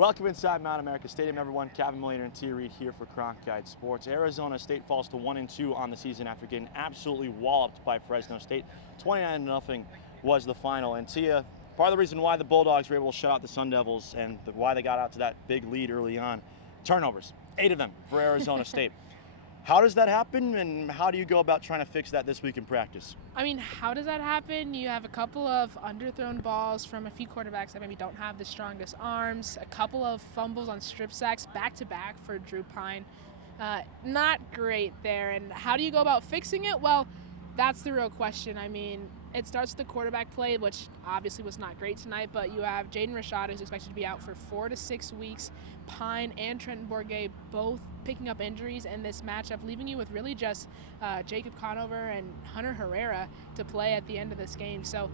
Welcome inside Mount America Stadium, everyone. Kevin Miller and T. Reed here for Cronkite Sports. Arizona State falls to 1-2 on the season after getting absolutely walloped by Fresno State. 29-0 was the final. And Tia, part of the reason why the Bulldogs were able to shut out the Sun Devils and why they got out to that big lead early on, turnovers, 8 of them for Arizona State. How does that happen, and how do you go about trying to fix that this week in practice? I mean, how does that happen? You have a couple of underthrown balls from a few quarterbacks that maybe don't have the strongest arms, a couple of fumbles on strip sacks back-to-back for Drew Pine. Not great there. And how do you go about fixing it? Well, that's the real question. I mean, it starts with the quarterback play, which obviously was not great tonight, but you have Jaden Rashad, who's expected to be out for 4 to 6 weeks. Pine and Trenton Bourguet both picking up injuries in this matchup, leaving you with really just Jacob Conover and Hunter Herrera to play at the end of this game. So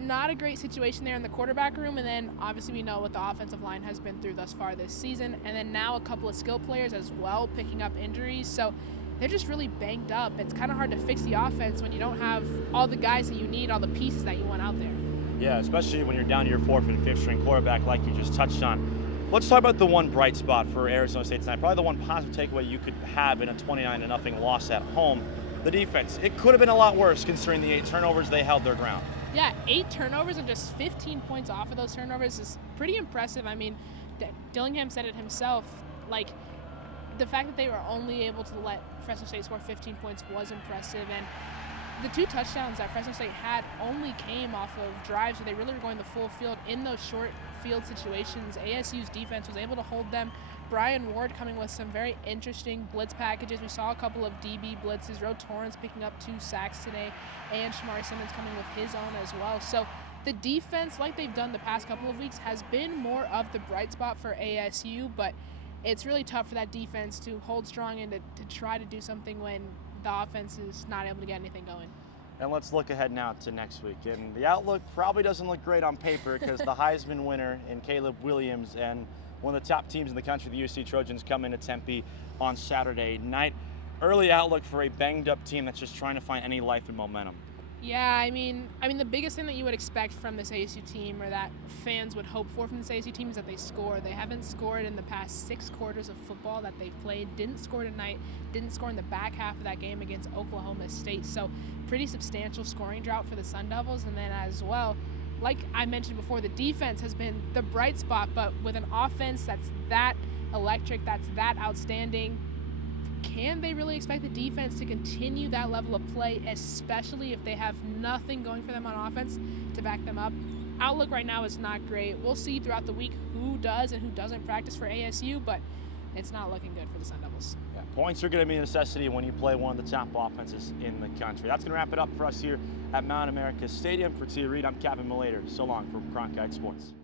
not a great situation there in the quarterback room, and then obviously we know what the offensive line has been through thus far this season, and then now a couple of skill players as well picking up injuries. So they're just really banged up. It's kind of hard to fix the offense when you don't have all the guys that you need, all the pieces that you want out there. Yeah, especially when you're down to your 4th and 5th string quarterback like you just touched on. Let's talk about the one bright spot for Arizona State tonight. Probably the one positive takeaway you could have in a 29-0 loss at home. The defense. It could have been a lot worse considering the 8 turnovers. They held their ground. Yeah, 8 turnovers and just 15 points off of those turnovers is pretty impressive. I mean, Dillingham said it himself, like, the fact that they were only able to let Fresno State score 15 points was impressive. And the 2 touchdowns that Fresno State had only came off of drives where they really were going the full field in those short field situations. ASU's defense was able to hold them. Brian Ward coming with some very interesting blitz packages. We saw a couple of DB blitzes. Ro Torrance picking up 2 sacks today, and Shamari Simmons coming with his own as well. So the defense, like they've done the past couple of weeks, has been more of the bright spot for ASU, but it's really tough for that defense to hold strong and to try to do something when the offense is not able to get anything going. And let's look ahead now to next week. And the outlook probably doesn't look great on paper because the Heisman winner in Caleb Williams and one of the top teams in the country, the UC Trojans, come into Tempe on Saturday night. Early outlook for a banged-up team that's just trying to find any life and momentum. Yeah, I mean, the biggest thing that you would expect from this ASU team, or that fans would hope for from this ASU team, is that they score. They haven't scored in the past 6 quarters of football that they've played. Didn't score tonight. Didn't score in the back half of that game against Oklahoma State. So pretty substantial scoring drought for the Sun Devils. And then as well, like I mentioned before, the defense has been the bright spot, but with an offense that's that electric, that's that outstanding, can they really expect the defense to continue that level of play, especially if they have nothing going for them on offense to back them up? Outlook right now is not great. We'll see throughout the week who does and who doesn't practice for ASU, but it's not looking good for the Sun Devils. Yeah, points are going to be a necessity when you play one of the top offenses in the country. That's going to wrap it up for us here at Mount America Stadium. For T. Reed, I'm Kevin Miller. So long from Cronkite Sports.